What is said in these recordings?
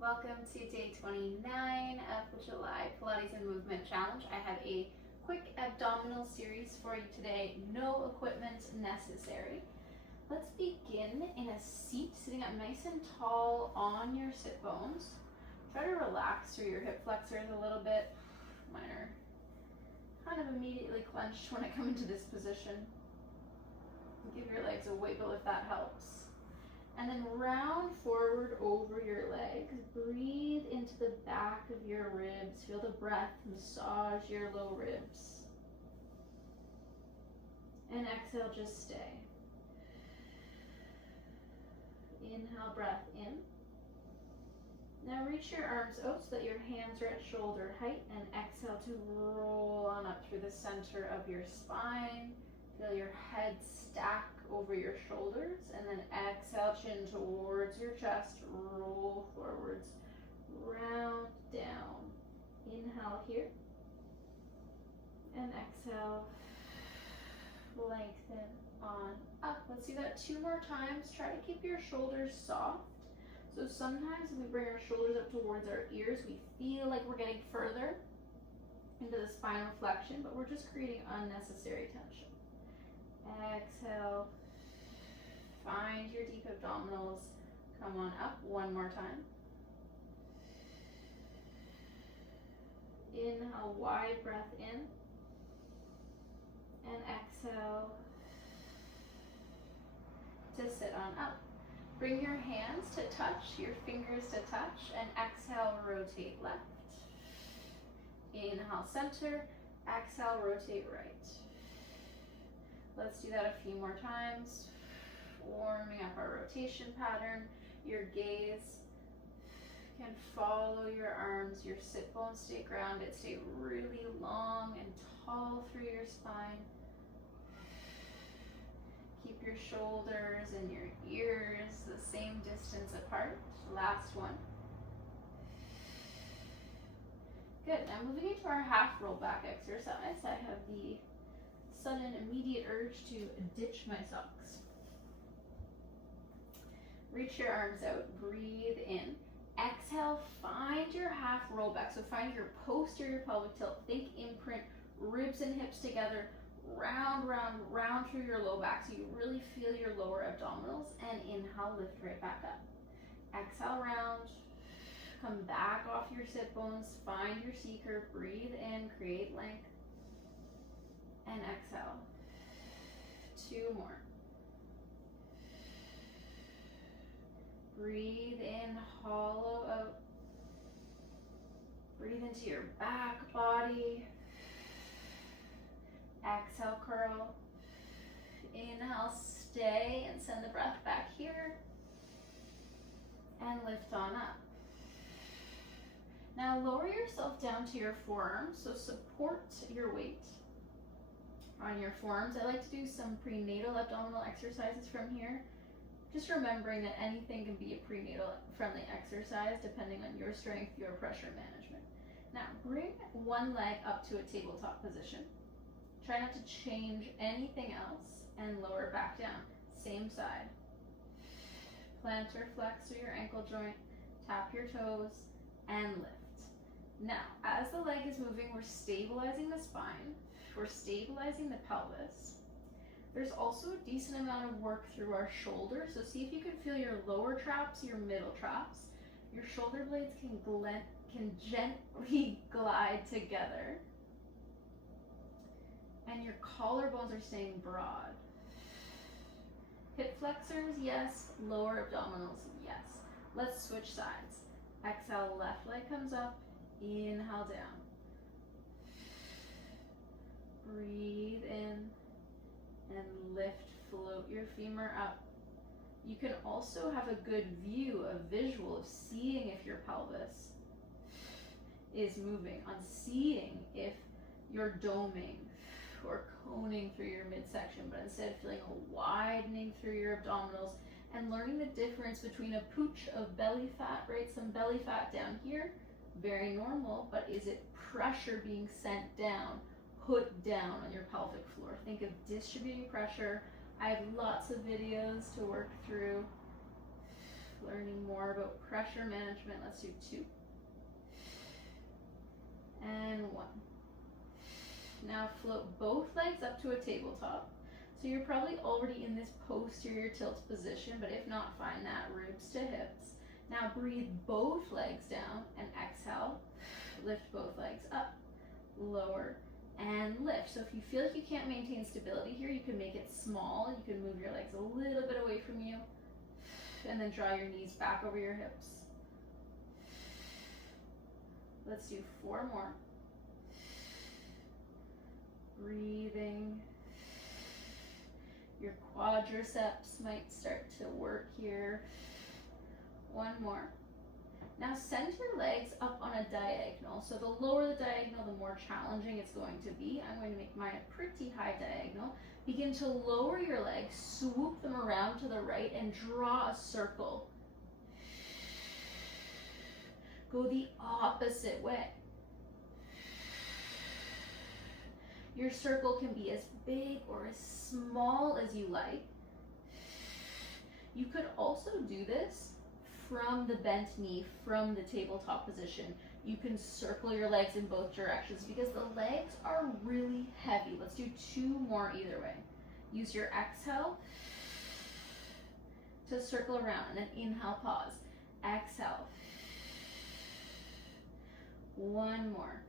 Welcome to day 29 of the July Pilates and Movement Challenge. I have a quick abdominal series for you today, no equipment necessary. Let's begin in a seat, sitting up nice and tall on your sit bones. Try to relax through your hip flexors a little bit. Mine are kind of immediately clenched when I come into this position. Give your legs a wiggle if that helps. And then round forward over your legs. Breathe into the back of your ribs. Feel the breath massage your low ribs. And exhale, just stay. Inhale, breath in. Now reach your arms out so that your hands are at shoulder height, and exhale to roll on up through the center of your spine. Feel your head stack over your shoulders, and then exhale, chin towards your chest, roll forwards, round down. Inhale here, and exhale, lengthen on up. Let's do that 2 more times. Try to keep your shoulders soft. So sometimes when we bring our shoulders up towards our ears, we feel like we're getting further into the spinal flexion, but we're just creating unnecessary tension. Exhale, find your deep abdominals, come on up 1 more time. Inhale, wide breath in, and exhale to sit on up. Bring your hands to touch, your fingers to touch, and exhale, rotate left. Inhale, center, exhale, rotate right. Let's do that a few more times. Warming up our rotation pattern. Your gaze can follow your arms. Your sit bones stay grounded. Stay really long and tall through your spine. Keep your shoulders and your ears the same distance apart. Last one. Good. Now moving into our half roll back exercise. I have the sudden immediate urge to ditch my socks. Reach your arms out, breathe in. Exhale, find your half roll back. So find your posterior pelvic tilt. Think imprint, ribs and hips together, round, round, round through your low back so you really feel your lower abdominals. And inhale, lift right back up. Exhale, round. Come back off your sit bones, find your seeker, breathe in, create length. And exhale. 2 more. Breathe in, hollow out. Breathe into your back body. Exhale, curl. Inhale, stay, and send the breath back here. And lift on up. Now lower yourself down to your forearms, so support your weight on your forearms. I like to do some prenatal abdominal exercises from here. Just remembering that anything can be a prenatal friendly exercise depending on your strength, your pressure management. Now bring one leg up to a tabletop position. Try not to change anything else and lower back down. Same side. Plantar flex through your ankle joint, tap your toes, and lift. Now, as the leg is moving, we're stabilizing the spine. We're stabilizing the pelvis. There's also a decent amount of work through our shoulders. So see if you can feel your lower traps, your middle traps. Your shoulder blades can gently glide together. And your collarbones are staying broad. Hip flexors, yes. Lower abdominals, yes. Let's switch sides. Exhale, left leg comes up. Inhale down. Breathe in and lift, float your femur up. You can also have a good view, a visual of seeing if your pelvis is moving, on seeing if you're doming or coning through your midsection, but instead feeling a widening through your abdominals and learning the difference between a pooch of belly fat, right? Some belly fat down here, very normal, but is it pressure being sent down, put down on your pelvic floor? Think of distributing pressure. I have lots of videos to work through learning more about pressure management. Let's do 2. And 1. Now float both legs up to a tabletop. So you're probably already in this posterior tilt position, but if not, find that ribs to hips. Now breathe both legs down and exhale. Lift both legs up, lower, and lift. So if you feel like you can't maintain stability here, you can make it small. You can move your legs a little bit away from you, and then draw your knees back over your hips. Let's do 4 more. Breathing. Your quadriceps might start to work here. 1 more. Now send your legs up on a diagonal. So the lower the diagonal, the more challenging it's going to be. I'm going to make mine a pretty high diagonal. Begin to lower your legs, swoop them around to the right, and draw a circle. Go the opposite way. Your circle can be as big or as small as you like. You could also do this from the bent knee, from the tabletop position. You can circle your legs in both directions because the legs are really heavy. Let's do 2 more either way. Use your exhale to circle around, and then inhale, pause. Exhale. 1 more.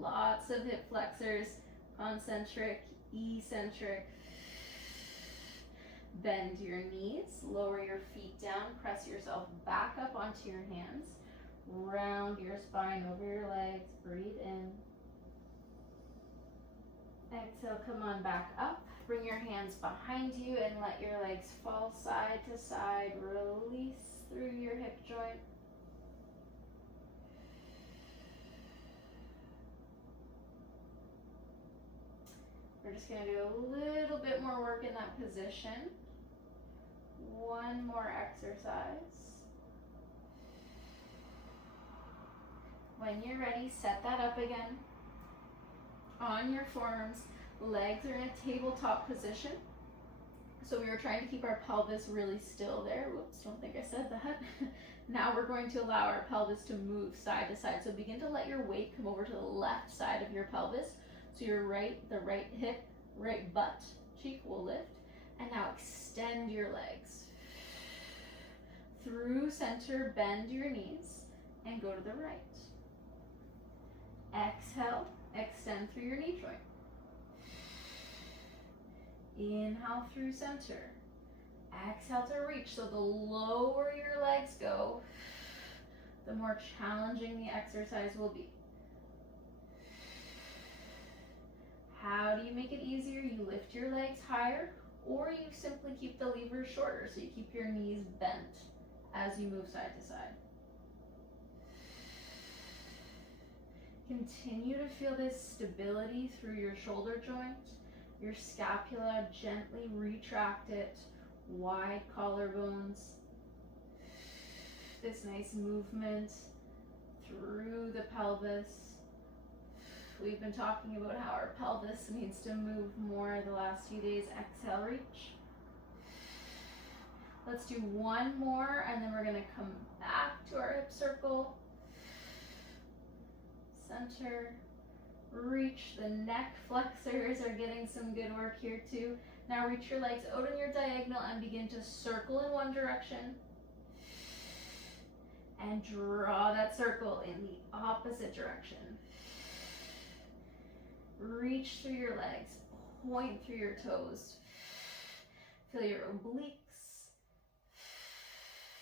Lots of hip flexors, concentric, eccentric. Bend your knees, lower your feet down, press yourself back up onto your hands. Round your spine over your legs, breathe in. Exhale, come on back up. Bring your hands behind you and let your legs fall side to side. Release through your hip joint. We're just going to do a little bit more work in that position. 1 more exercise. When you're ready, set that up again. On your forearms, legs are in a tabletop position. So we were trying to keep our pelvis really still there. Whoops, don't think I said that. Now we're going to allow our pelvis to move side to side. So begin to let your weight come over to the left side of your pelvis. So the right hip, right butt cheek will lift. And now extend your legs. Through center, bend your knees and go to the right. Exhale, extend through your knee joint. Inhale through center. Exhale to reach. So the lower your legs go, the more challenging the exercise will be. How do you make it easier? You lift your legs higher, or you simply keep the levers shorter, so you keep your knees bent as you move side to side. Continue to feel this stability through your shoulder joint, your scapula, gently retract it, wide collarbones. This nice movement through the pelvis. We've been talking about how our pelvis needs to move more the last few days. Exhale, reach. Let's do 1 more, and then we're going to come back to our hip circle. Center, reach. The neck flexors are getting some good work here too. Now reach your legs out in your diagonal and begin to circle in one direction. And draw that circle in the opposite direction. Reach through your legs, point through your toes. Feel your obliques.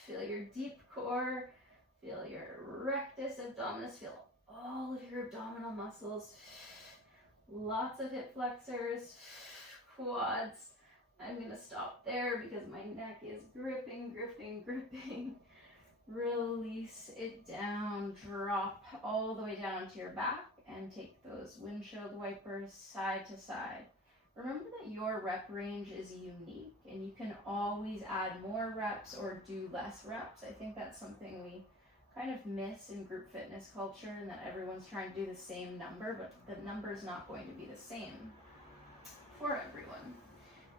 Feel your deep core. Feel your rectus abdominis. Feel all of your abdominal muscles. Lots of hip flexors, quads. I'm going to stop there because my neck is gripping. Release it down. Drop all the way down onto your back and take those windshield wipers side to side. Remember that your rep range is unique and you can always add more reps or do less reps. I think that's something we kind of miss in group fitness culture, and that everyone's trying to do the same number, but the number is not going to be the same for everyone.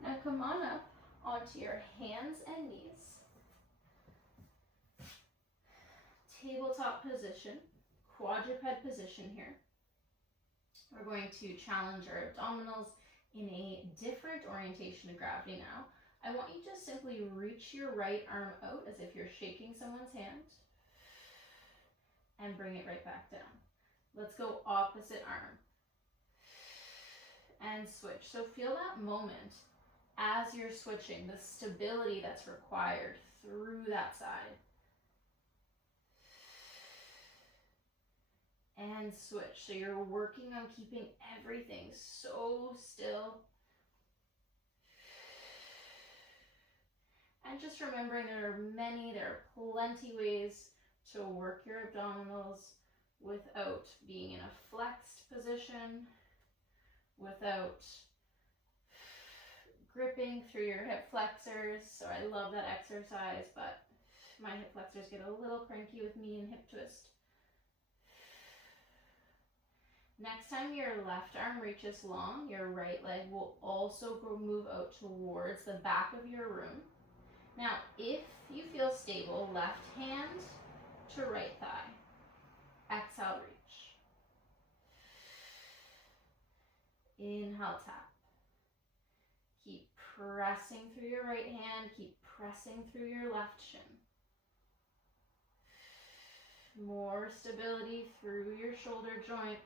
Now come on up onto your hands and knees. Tabletop position, quadruped position here. We're going to challenge our abdominals in a different orientation of gravity now. I want you to simply reach your right arm out as if you're shaking someone's hand and bring it right back down. Let's go opposite arm and switch. So feel that moment as you're switching, the stability that's required through that side. And switch. So you're working on keeping everything so still. And just remembering there are plenty ways to work your abdominals without being in a flexed position, without gripping through your hip flexors. So I love that exercise, but my hip flexors get a little cranky with me in hip twist. Next time your left arm reaches long, your right leg will also move out towards the back of your room. Now, if you feel stable, left hand to right thigh. Exhale, reach. Inhale, tap. Keep pressing through your right hand. Keep pressing through your left shin. More stability through your shoulder joint.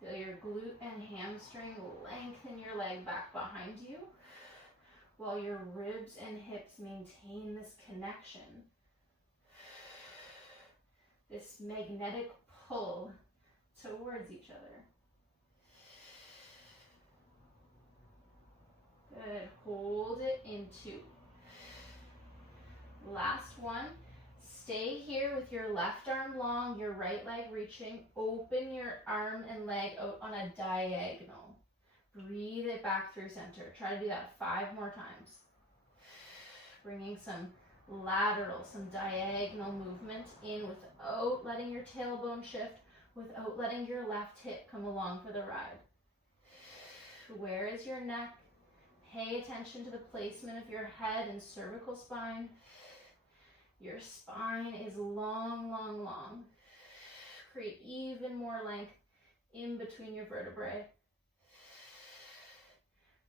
Feel your glute and hamstring lengthen your leg back behind you while your ribs and hips maintain this connection, this magnetic pull towards each other. Good. Hold it in 2. Last one. Stay here with your left arm long, your right leg reaching. Open your arm and leg out on a diagonal. Breathe it back through center. Try to do that 5 more times. Bringing some lateral, some diagonal movement in without letting your tailbone shift, without letting your left hip come along for the ride. Where is your neck? Pay attention to the placement of your head and cervical spine. Your spine is long, long, long. Create even more length in between your vertebrae.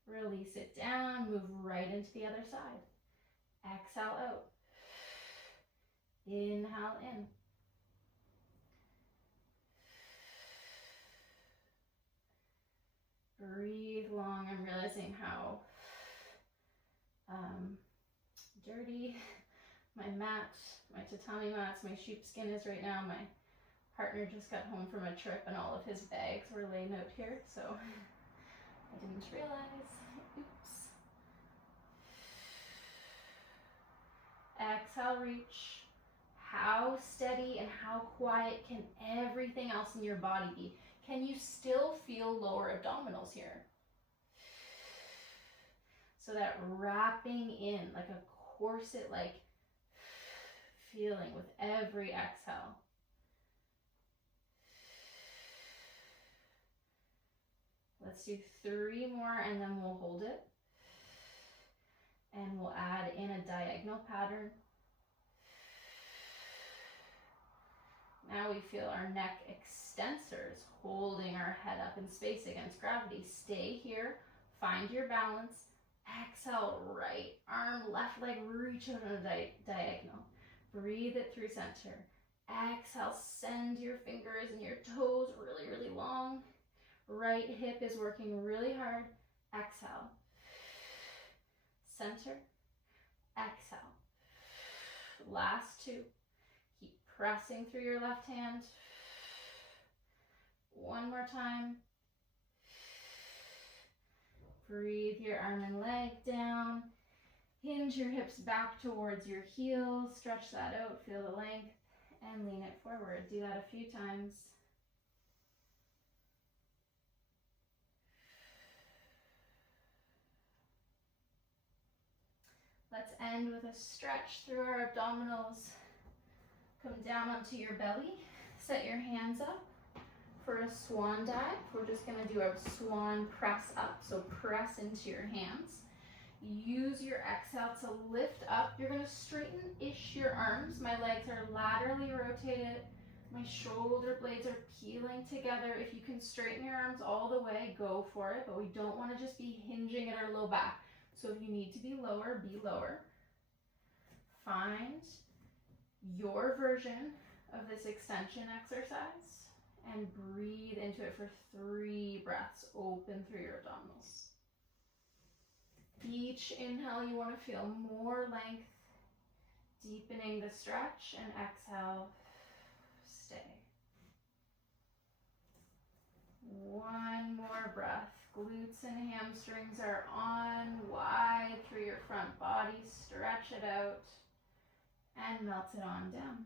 Release it down, move right into the other side. Exhale out. Inhale in. Breathe long. I'm realizing how dirty my mat, my tatami mats, my sheepskin is right now. My partner just got home from a trip and all of his bags were laying out here, so I didn't realize. Oops. Exhale, reach. How steady and how quiet can everything else in your body be? Can you still feel lower abdominals here? So that wrapping in like a corset-like feeling with every exhale. Let's do 3 more and then we'll hold it. And we'll add in a diagonal pattern. Now we feel our neck extensors holding our head up in space against gravity. Stay here, find your balance. Exhale, right arm, left leg, reach out on a diagonal. Breathe it through center. Exhale, send your fingers and your toes really, really long. Right hip is working really hard. Exhale. Center. Exhale. Last 2. Keep pressing through your left hand. 1 more time. Breathe your arm and leg down. Hinge your hips back towards your heels. Stretch that out. Feel the length and lean it forward. Do that a few times. Let's end with a stretch through our abdominals. Come down onto your belly. Set your hands up for a swan dive. We're just going to do a swan press up. So press into your hands. use your exhale to lift up. You're gonna straighten-ish your arms. My legs are laterally rotated. My shoulder blades are peeling together. If you can straighten your arms all the way, go for it, but we don't wanna just be hinging at our low back. So if you need to be lower, be lower. Find your version of this extension exercise and breathe into it for 3 breaths. Open through your abdominals. Each inhale, you want to feel more length, deepening the stretch, and exhale, stay. 1 more breath. Glutes and hamstrings are on wide through your front body. Stretch it out and melt it on down.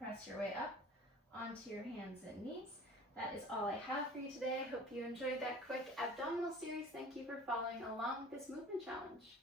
Press your way up onto your hands and knees. That is all I have for you today. I hope you enjoyed that quick abdominal series. Thank you for following along with this movement challenge.